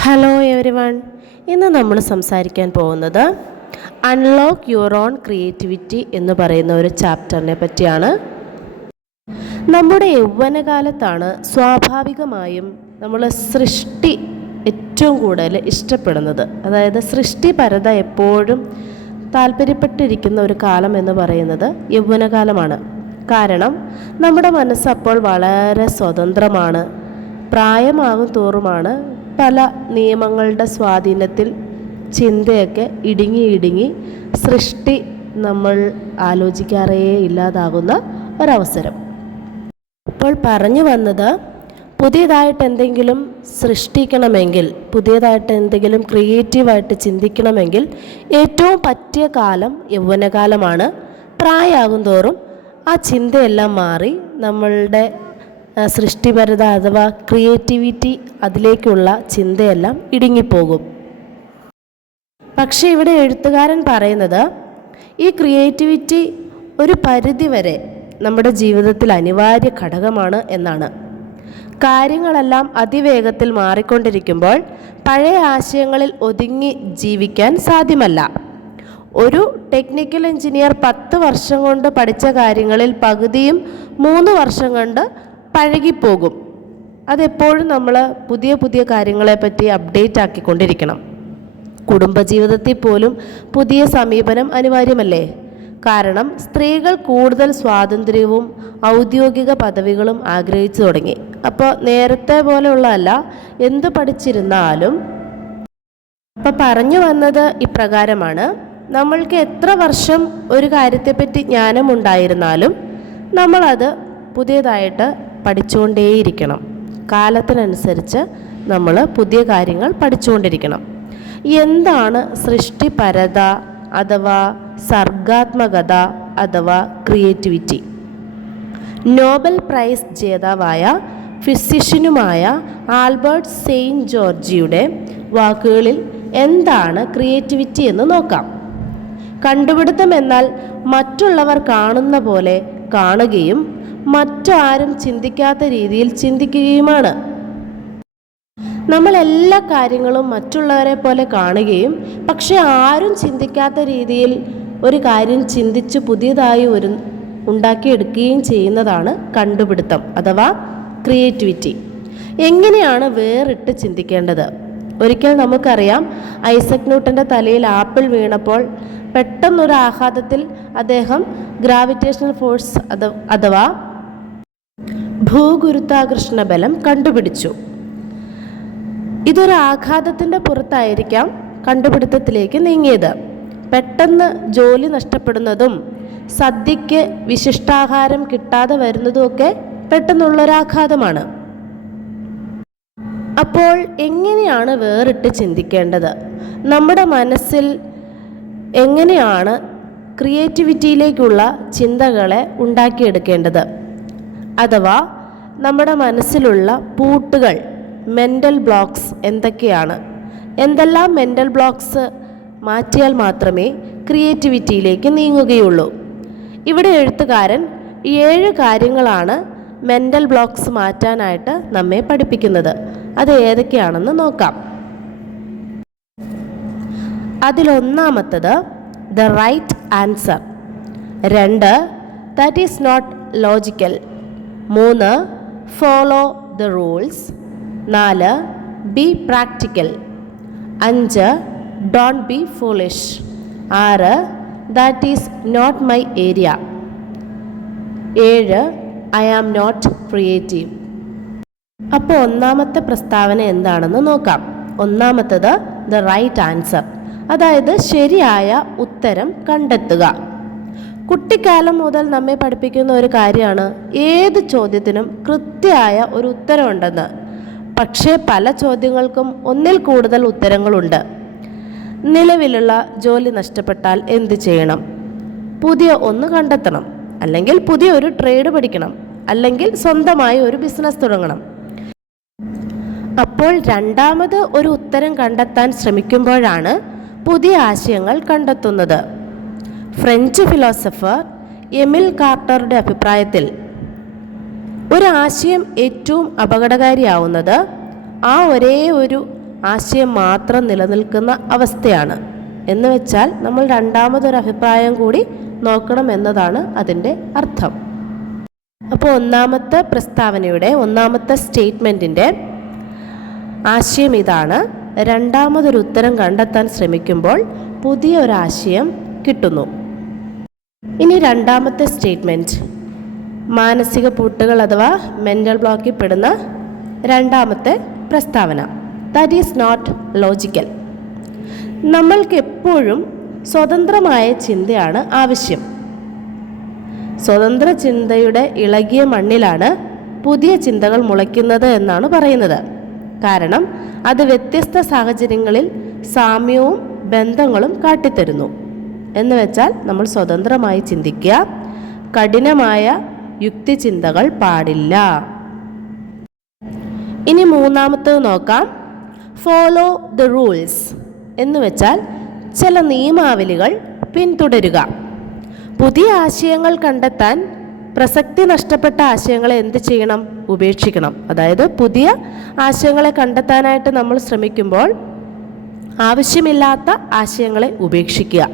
Hello everyone, ഇന്ന് നമ്മൾ സംസാരിക്കാൻ പോകുന്നത് അൺലോക്ക് യുവർ ഓൺ ക്രിയേറ്റിവിറ്റി എന്ന് പറയുന്ന ഒരു ചാപ്റ്ററിനെ പറ്റിയാണ്. നമ്മുടെ യൗവനകാലത്താണ് സ്വാഭാവികമായും നമ്മൾ സൃഷ്ടി ഏറ്റവും കൂടുതൽ ഇഷ്ടപ്പെടുന്നത്. അതായത് സൃഷ്ടിപരത എപ്പോഴും താല്പര്യപ്പെട്ടിരിക്കുന്ന ഒരു കാലം എന്ന് പറയുന്നത് യൗവനകാലമാണ്. കാരണം നമ്മുടെ മനസ്സ് അപ്പോൾ വളരെ സ്വതന്ത്രമാണ്. പ്രായമാകും തോറുമാണ് പല നിയമങ്ങളുടെ സ്വാധീനത്തിൽ ചിന്തയൊക്കെ ഇടുങ്ങി സൃഷ്ടി നമ്മൾ ആലോചിക്കാറേ ഇല്ലാതാകുന്ന ഒരവസരം. അപ്പോൾ പറഞ്ഞു വന്നത്, പുതിയതായിട്ട് എന്തെങ്കിലും സൃഷ്ടിക്കണമെങ്കിൽ, പുതിയതായിട്ട് എന്തെങ്കിലും ക്രിയേറ്റീവായിട്ട് ചിന്തിക്കണമെങ്കിൽ ഏറ്റവും പറ്റിയ കാലം യൗവനകാലമാണ്. പ്രായമാകും തോറും ആ ചിന്തയെല്ലാം മാറി നമ്മളുടെ സൃഷ്ടിപരത അഥവാ ക്രിയേറ്റിവിറ്റി, അതിലേക്കുള്ള ചിന്തയെല്ലാം ഇടുങ്ങിപ്പോകും. പക്ഷേ ഇവിടെ എഴുത്തുകാരൻ പറയുന്നത്, ഈ ക്രിയേറ്റിവിറ്റി ഒരു പരിധിവരെ നമ്മുടെ ജീവിതത്തിൽ അനിവാര്യ ഘടകമാണ് എന്നാണ്. കാര്യങ്ങളെല്ലാം അതിവേഗത്തിൽ മാറിക്കൊണ്ടിരിക്കുമ്പോൾ പഴയ ആശയങ്ങളിൽ ഒതുങ്ങി ജീവിക്കാൻ സാധ്യമല്ല. ഒരു ടെക്നിക്കൽ എഞ്ചിനീയർ 10 വർഷം കൊണ്ട് പഠിച്ച കാര്യങ്ങളിൽ പകുതിയും 3 വർഷം കൊണ്ട് പഴകിപ്പോകും. അതെപ്പോഴും നമ്മൾ പുതിയ കാര്യങ്ങളെപ്പറ്റി അപ്ഡേറ്റ് ആക്കിക്കൊണ്ടിരിക്കണം. കുടുംബജീവിതത്തിൽ പോലും പുതിയ സമീപനം അനിവാര്യമല്ലേ? കാരണം സ്ത്രീകൾ കൂടുതൽ സ്വാതന്ത്ര്യവും ഔദ്യോഗിക പദവികളും ആഗ്രഹിച്ചു തുടങ്ങി. അപ്പോൾ നേരത്തെ പോലെയുള്ളതല്ല, എന്ത് പഠിച്ചിരുന്നാലും. അപ്പോൾ പറഞ്ഞു വന്നത് ഇപ്രകാരമാണ്: നമ്മൾക്ക് എത്ര വർഷം ഒരു കാര്യത്തെപ്പറ്റി ജ്ഞാനമുണ്ടായിരുന്നാലും നമ്മളത് പുതിയതായിട്ട് പഠിച്ചുകൊണ്ടേയിരിക്കണം. കാലത്തിനനുസരിച്ച് നമ്മൾ പുതിയ കാര്യങ്ങൾ പഠിച്ചുകൊണ്ടിരിക്കണം. എന്താണ് സൃഷ്ടിപരത അഥവാ സർഗാത്മകത അഥവാ ക്രിയേറ്റിവിറ്റി? നോബൽ പ്രൈസ് ജേതാവായ ഫിസിഷ്യനുമായ ആൽബർട്ട് സെയിൻറ്റ് ജോർജിയുടെ വാക്കുകളിൽ എന്താണ് ക്രിയേറ്റിവിറ്റി എന്ന് നോക്കാം. കണ്ടുപിടുത്തം എന്നാൽ മറ്റുള്ളവർ കാണുന്ന പോലെ കാണുകയും മറ്റാരും ചിന്തിക്കാത്ത രീതിയിൽ ചിന്തിക്കുകയുമാണ്. നമ്മൾ എല്ലാ കാര്യങ്ങളും മറ്റുള്ളവരെ പോലെ കാണുകയും പക്ഷെ ആരും ചിന്തിക്കാത്ത രീതിയിൽ ഒരു കാര്യം ചിന്തിച്ച് പുതിയതായി ഉണ്ടാക്കിയെടുക്കുകയും ചെയ്യുന്നതാണ് കണ്ടുപിടുത്തം അഥവാ ക്രിയേറ്റിവിറ്റി. എങ്ങനെയാണ് വേറിട്ട് ചിന്തിക്കേണ്ടത്? ഒരിക്കൽ നമുക്കറിയാം, ഐസക് ന്യൂട്ടൻ്റെ തലയിൽ ആപ്പിൾ വീണപ്പോൾ പെട്ടെന്നൊരു ആഘാതത്തിൽ അദ്ദേഹം ഗ്രാവിറ്റേഷണൽ ഫോഴ്സ് അഥവാ ഭൂഗുരുത്വാകർഷണ ബലം കണ്ടുപിടിച്ചു. ഇതൊരു ആഘാതത്തിൻ്റെ പുറത്തായിരിക്കാം കണ്ടുപിടുത്തത്തിലേക്ക് നീങ്ങിയത്. പെട്ടെന്ന് ജോലി നഷ്ടപ്പെടുന്നതും സദ്യയ്ക്ക് വിശിഷ്ടാഹാരം കിട്ടാതെ വരുന്നതുമൊക്കെ പെട്ടെന്നുള്ളൊരാഘാതമാണ്. അപ്പോൾ എങ്ങനെയാണ് വേറിട്ട് ചിന്തിക്കേണ്ടത്? നമ്മുടെ മനസ്സിൽ എങ്ങനെയാണ് ക്രിയേറ്റിവിറ്റിയിലേക്കുള്ള ചിന്തകളെ ഉണ്ടാക്കിയെടുക്കേണ്ടത്? അഥവാ നമ്മുടെ മനസ്സിലുള്ള പൂട്ടുകൾ, മെൻ്റൽ ബ്ലോക്സ് എന്തൊക്കെയാണ്? എന്തെല്ലാം മെൻ്റൽ ബ്ലോക്സ് മാറ്റിയാൽ മാത്രമേ ക്രിയേറ്റിവിറ്റിയിലേക്ക് നീങ്ങുകയുള്ളൂ? ഇവിടെ എഴുത്തുകാരൻ 7 കാര്യങ്ങളാണ് മെൻ്റൽ ബ്ലോക്സ് മാറ്റാനായിട്ട് നമ്മെ പഠിപ്പിക്കുന്നത്. അത് ഏതൊക്കെയാണെന്ന് നോക്കാം. അതിലൊന്നാമത്തത് the right answer. 2 that is not logical. 3 follow the rules. 4 be practical. 5 don't be foolish. 6 that is not my area. 7 I am not creative. അപ്പോൾ ഒന്നാമത്തെ പ്രസ്താവന എന്താണെന്ന് നോക്കാം. ഒന്നാമത്തത് ദ റൈറ്റ് ആൻസർ, അതായത് ശരിയായ ഉത്തരം കണ്ടെത്തുക. കുട്ടിക്കാലം മുതൽ നമ്മെ പഠിപ്പിക്കുന്ന ഒരു കാര്യമാണ്, ഏത് ചോദ്യത്തിനും കൃത്യമായ ഒരു ഉത്തരമുണ്ടെന്ന്. പക്ഷേ പല ചോദ്യങ്ങൾക്കും ഒന്നിൽ കൂടുതൽ ഉത്തരങ്ങളുണ്ട്. നിലവിലുള്ള ജോലി നഷ്ടപ്പെട്ടാൽ എന്ത് ചെയ്യണം? പുതിയ ഒന്ന് കണ്ടെത്തണം, അല്ലെങ്കിൽ പുതിയ ഒരു ട്രേഡ് പഠിക്കണം, അല്ലെങ്കിൽ സ്വന്തമായി ഒരു ബിസിനസ് തുടങ്ങണം. അപ്പോൾ രണ്ടാമത് ഒരു ഉത്തരം കണ്ടെത്താൻ ശ്രമിക്കുമ്പോഴാണ് പുതിയ ആശയങ്ങൾ കണ്ടെത്തുന്നത്. ഫ്രഞ്ച് ഫിലോസഫർ എമിൽ കാർട്ടറുടെ അഭിപ്രായത്തിൽ ഒരാശയം ഏറ്റവും അപകടകാരിയാവുന്നത് ആ ഒരേ ഒരു ആശയം മാത്രം നിലനിൽക്കുന്ന അവസ്ഥയാണ്. എന്ന് വെച്ചാൽ നമ്മൾ രണ്ടാമതൊരു അഭിപ്രായം കൂടി നോക്കണം എന്നതാണ് അതിൻ്റെ അർത്ഥം. അപ്പോൾ ഒന്നാമത്തെ പ്രസ്താവനയുടെ ഒന്നാമത്തെ സ്റ്റേറ്റ്മെൻറ്റിൻ്റെ ആശയം ഇതാണ്: രണ്ടാമതൊരു ഉത്തരം കണ്ടെത്താൻ ശ്രമിക്കുമ്പോൾ പുതിയ ഒരാശയം കിട്ടുന്നു. ഇനി രണ്ടാമത്തെ സ്റ്റേറ്റ്മെൻറ്റ്, മാനസിക പൂട്ടുകൾ അഥവാ മെൻ്റൽ ബ്ലോക്കിൽ പെടുന്ന രണ്ടാമത്തെ പ്രസ്താവന. That is not logical. നമ്മൾക്ക് എപ്പോഴും സ്വതന്ത്രമായ ചിന്തയാണ് ആവശ്യം. സ്വതന്ത്ര ചിന്തയുടെ ഇളകിയ മണ്ണിലാണ് പുതിയ ചിന്തകൾ മുളയ്ക്കുന്നത് എന്നാണ് പറയുന്നത്. കാരണം അത് വ്യത്യസ്ത സാഹചര്യങ്ങളിൽ സാമ്യവും ബന്ധങ്ങളും കാട്ടിത്തരുന്നു. എന്ന് വെച്ചാൽ നമ്മൾ സ്വതന്ത്രമായി ചിന്തിക്കുക, കഠിനമായ യുക്തിചിന്തകൾ പാടില്ല. ഇനി മൂന്നാമത്തേത് നോക്കാം. ഫോളോ ദ റൂൾസ് എന്ന് വെച്ചാൽ ചില നിയമാവലികൾ പിന്തുടരുക. പുതിയ ആശയങ്ങൾ കണ്ടെത്താൻ പ്രസക്തി നഷ്ടപ്പെട്ട ആശയങ്ങളെ എന്ത് ചെയ്യണം? ഉപേക്ഷിക്കണം. അതായത് പുതിയ ആശയങ്ങളെ കണ്ടെത്താനായിട്ട് നമ്മൾ ശ്രമിക്കുമ്പോൾ ആവശ്യമില്ലാത്ത ആശയങ്ങളെ ഉപേക്ഷിക്കുക.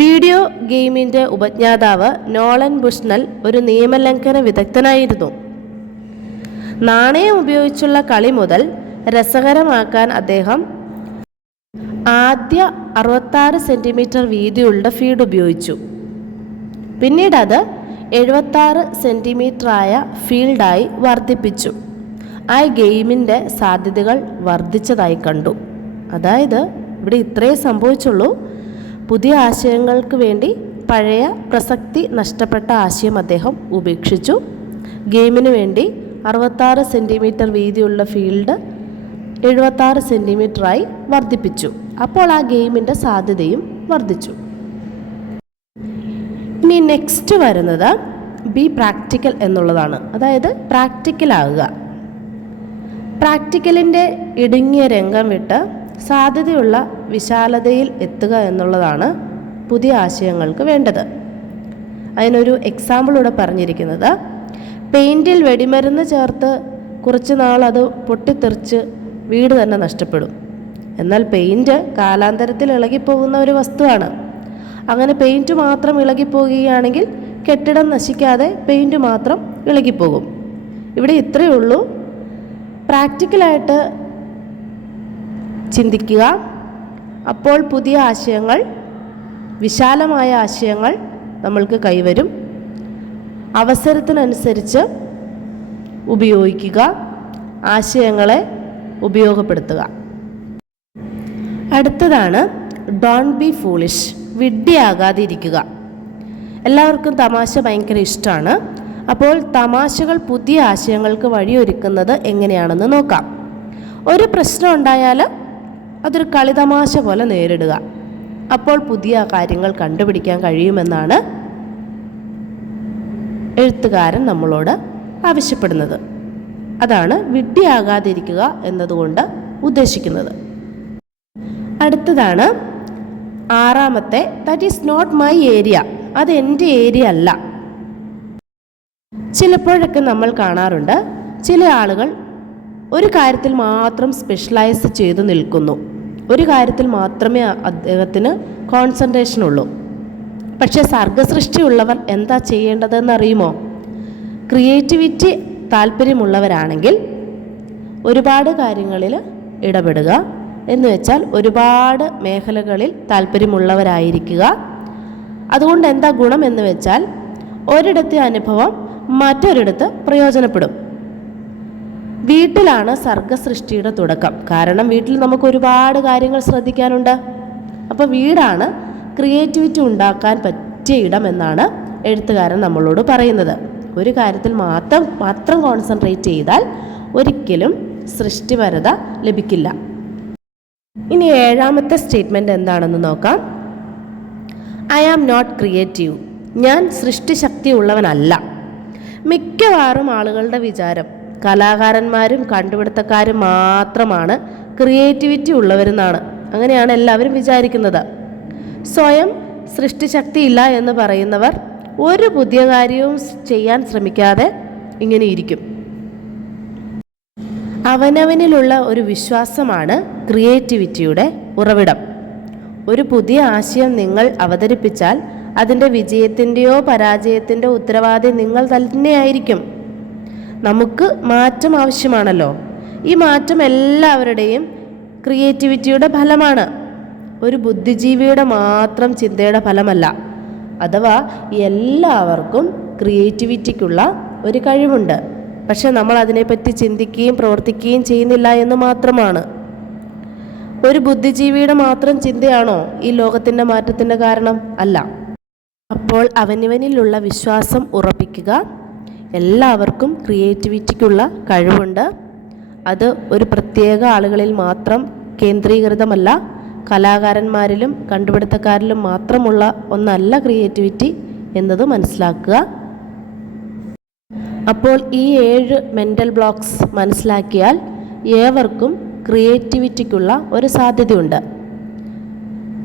വീഡിയോ ഗെയിമിൻ്റെ ഉപജ്ഞാതാവ് നോളൻ ബുഷ്നൽ ഒരു നിയമലംഘന വിദഗ്ധനായിരുന്നു. നാണയം ഉപയോഗിച്ചുള്ള കളി മുതൽ രസകരമാക്കാൻ അദ്ദേഹം ആദ്യ 66 സെൻറ്റിമീറ്റർ വീതിയുള്ള ഫീൽഡ് ഉപയോഗിച്ചു. പിന്നീട് അത് 76 സെൻറ്റിമീറ്ററായ ഫീൽഡായി വർദ്ധിപ്പിച്ചു. ആ ഗെയിമിൻ്റെ സാധ്യതകൾ വർദ്ധിച്ചതായി കണ്ടു. അതായത് ഇവിടെ ഇത്രയേ സംഭവിച്ചുള്ളൂ. പുതിയ ആശയങ്ങൾക്ക് വേണ്ടി പഴയ പ്രസക്തി നഷ്ടപ്പെട്ട ആശയം അദ്ദേഹം ഉപേക്ഷിച്ചു. ഗെയിമിന് വേണ്ടി 66 സെൻറ്റിമീറ്റർ വീതിയുള്ള ഫീൽഡ് 76 സെൻറ്റിമീറ്ററായി വർദ്ധിപ്പിച്ചു. അപ്പോൾ ആ ഗെയിമിൻ്റെ സാധ്യതയും വർദ്ധിച്ചു. ഇനി നെക്സ്റ്റ് വരുന്നത് ബി പ്രാക്ടിക്കൽ എന്നുള്ളതാണ്. അതായത് പ്രാക്ടിക്കലാകുക. പ്രാക്ടിക്കലിൻ്റെ ഇടുങ്ങിയ രംഗം വിട്ട് സാധ്യതയുള്ള വിശാലതയിൽ എത്തുക എന്നുള്ളതാണ് പുതിയ ആശയങ്ങൾക്ക് വേണ്ടത്. അതിനൊരു എക്സാമ്പിൾ ഇവിടെ പറഞ്ഞിരിക്കുന്നത്, പെയിൻറ്റിൽ വെടിമരുന്ന് ചേർത്ത് കുറച്ച് നാൾ അത് പൊട്ടിത്തെറിച്ച് വീട് തന്നെ നഷ്ടപ്പെടും. എന്നാൽ പെയിൻറ്റ് കാലാന്തരത്തിൽ ഇളകിപ്പോകുന്ന ഒരു വസ്തുവാണ്. അങ്ങനെ പെയിൻറ്റ് മാത്രം ഇളകിപ്പോകുകയാണെങ്കിൽ കെട്ടിടം നശിക്കാതെ പെയിൻറ്റ് മാത്രം ഇളകിപ്പോകും. ഇവിടെ ഇത്രയേ ഉള്ളൂ. പ്രാക്ടിക്കലായിട്ട് ചിന്തിക്കുക. അപ്പോൾ പുതിയ ആശയങ്ങൾ, വിശാലമായ ആശയങ്ങൾ നമ്മൾക്ക് കൈവരും. അവസരത്തിനനുസരിച്ച് ഉപയോഗിക്കുക, ആശയങ്ങളെ ഉപയോഗപ്പെടുത്തുക. അടുത്തതാണ് ഡോണ്ട് ബി ഫൂളിഷ്, വിഡ്ഢിയാകാതിരിക്കുക. എല്ലാവർക്കും തമാശ ഭയങ്കര ഇഷ്ടമാണ്. അപ്പോൾ തമാശകൾ പുതിയ ആശയങ്ങൾക്ക് വഴിയൊരുക്കുന്നത് എങ്ങനെയാണെന്ന് നോക്കാം. ഒരു പ്രശ്നം ഉണ്ടായാൽ അതൊരു കളിതമാശ പോലെ നേരിടുക. അപ്പോൾ പുതിയ കാര്യങ്ങൾ കണ്ടുപിടിക്കാൻ കഴിയുമെന്നാണ് എഴുത്തുകാരൻ നമ്മളോട് ആവശ്യപ്പെടുന്നത്. അതാണ് വിഡ്ഢിയാകാതിരിക്കുക എന്നതുകൊണ്ട് ഉദ്ദേശിക്കുന്നത്. അടുത്തതാണ് ആറാമത്തെ, that is not my area. അത് എൻ്റെ ഏരിയ അല്ല. ചിലപ്പോഴൊക്കെ നമ്മൾ കാണാറുണ്ട്, ചില ആളുകൾ ഒരു കാര്യത്തിൽ മാത്രം സ്പെഷ്യലൈസ് ചെയ്ത് നിൽക്കുന്നു. ഒരു കാര്യത്തിൽ മാത്രമേ അദ്ദേഹത്തിന് കോൺസെൻട്രേഷൻ ഉള്ളൂ. പക്ഷേ സർഗസൃഷ്ടിയുള്ളവർ എന്താ ചെയ്യേണ്ടതെന്നറിയുമോ? ക്രിയേറ്റിവിറ്റി താല്പര്യമുള്ളവരാണെങ്കിൽ ഒരുപാട് കാര്യങ്ങളിൽ ഇടപെടുക. എന്ന് വെച്ചാൽ ഒരുപാട് മേഖലകളിൽ താല്പര്യമുള്ളവരായിരിക്കുക. അതുകൊണ്ട് എന്താ ഗുണം എന്ന് വെച്ചാൽ ഒരിടത്തെ അനുഭവം മറ്റൊരിടത്ത് പ്രയോജനപ്പെടും. വീട്ടിലാണ് സർഗസൃഷ്ടിയുടെ തുടക്കം. കാരണം വീട്ടിൽ നമുക്ക് ഒരുപാട് കാര്യങ്ങൾ ശ്രദ്ധിക്കാനുണ്ട്. അപ്പോൾ വീടാണ് ക്രിയേറ്റിവിറ്റി ഉണ്ടാക്കാൻ പറ്റിയ ഇടം എന്നാണ് എഴുത്തുകാരൻ നമ്മളോട് പറയുന്നത്. ഒരു കാര്യത്തിൽ മാത്രം കോൺസെൻട്രേറ്റ് ചെയ്താൽ ഒരിക്കലും സൃഷ്ടിപരത ലഭിക്കില്ല. ഇനി ഏഴാമത്തെ സ്റ്റേറ്റ്മെൻറ്റ് എന്താണെന്ന് നോക്കാം. I am not creative. ഞാൻ സൃഷ്ടിശക്തി ഉള്ളവനല്ല. മിക്കവാറും ആളുകളുടെ വിചാരം കലാകാരന്മാരും കണ്ടുപിടുത്തക്കാരും മാത്രമാണ് ക്രിയേറ്റിവിറ്റി ഉള്ളവരെന്നാണ്. അങ്ങനെയാണ് എല്ലാവരും വിചാരിക്കുന്നത്. സ്വയം സൃഷ്ടിശക്തിയില്ല എന്ന് പറയുന്നവർ ഒരു പുതിയ കാര്യവും ചെയ്യാൻ ശ്രമിക്കാതെ ഇങ്ങനെ ഇരിക്കും. അവനവനിലുള്ള ഒരു വിശ്വാസമാണ് ക്രിയേറ്റിവിറ്റിയുടെ ഉറവിടം. ഒരു പുതിയ ആശയം നിങ്ങൾ അവതരിപ്പിച്ചാൽ അതിൻ്റെ വിജയത്തിൻ്റെയോ പരാജയത്തിൻ്റെയോ ഉത്തരവാദി നിങ്ങൾ തന്നെയായിരിക്കും. നമുക്ക് മാറ്റം ആവശ്യമാണല്ലോ. ഈ മാറ്റം എല്ലാവരുടെയും ക്രിയേറ്റിവിറ്റിയുടെ ഫലമാണ്, ഒരു ബുദ്ധിജീവിയുടെ മാത്രം ചിന്തയുടെ ഫലമല്ല. അഥവാ എല്ലാവർക്കും ക്രിയേറ്റിവിറ്റിക്കുള്ള ഒരു കഴിവുണ്ട്. പക്ഷെ നമ്മൾ അതിനെപ്പറ്റി ചിന്തിക്കുകയും പ്രവർത്തിക്കുകയും ചെയ്യുന്നില്ല എന്ന് മാത്രമാണ്. ഒരു ബുദ്ധിജീവിയുടെ മാത്രം ചിന്തയാണോ ഈ ലോകത്തിൻ്റെ മാറ്റത്തിൻ്റെ കാരണം? അല്ല. അപ്പോൾ അവനവനിലുള്ള വിശ്വാസം ഉറപ്പിക്കുക. എല്ലാവർക്കും ക്രിയേറ്റിവിറ്റിക്കുള്ള കഴിവുണ്ട്. അത് ഒരു പ്രത്യേക ആളുകളിൽ മാത്രം കേന്ദ്രീകൃതമല്ല. കലാകാരന്മാരിലും കണ്ടുപിടുത്തക്കാരിലും മാത്രമുള്ള ഒന്നല്ല ക്രിയേറ്റിവിറ്റി എന്നത് മനസ്സിലാക്കുക. അപ്പോൾ ഈ 7 മെൻ്റൽ ബ്ലോക്സ് മനസ്സിലാക്കിയാൽ ഏവർക്കും ക്രിയേറ്റിവിറ്റിക്കുള്ള ഒരു സാധ്യതയുണ്ട്.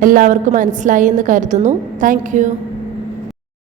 എല്ലാവർക്കും മനസ്സിലായി എന്ന് കരുതുന്നു. Thank you.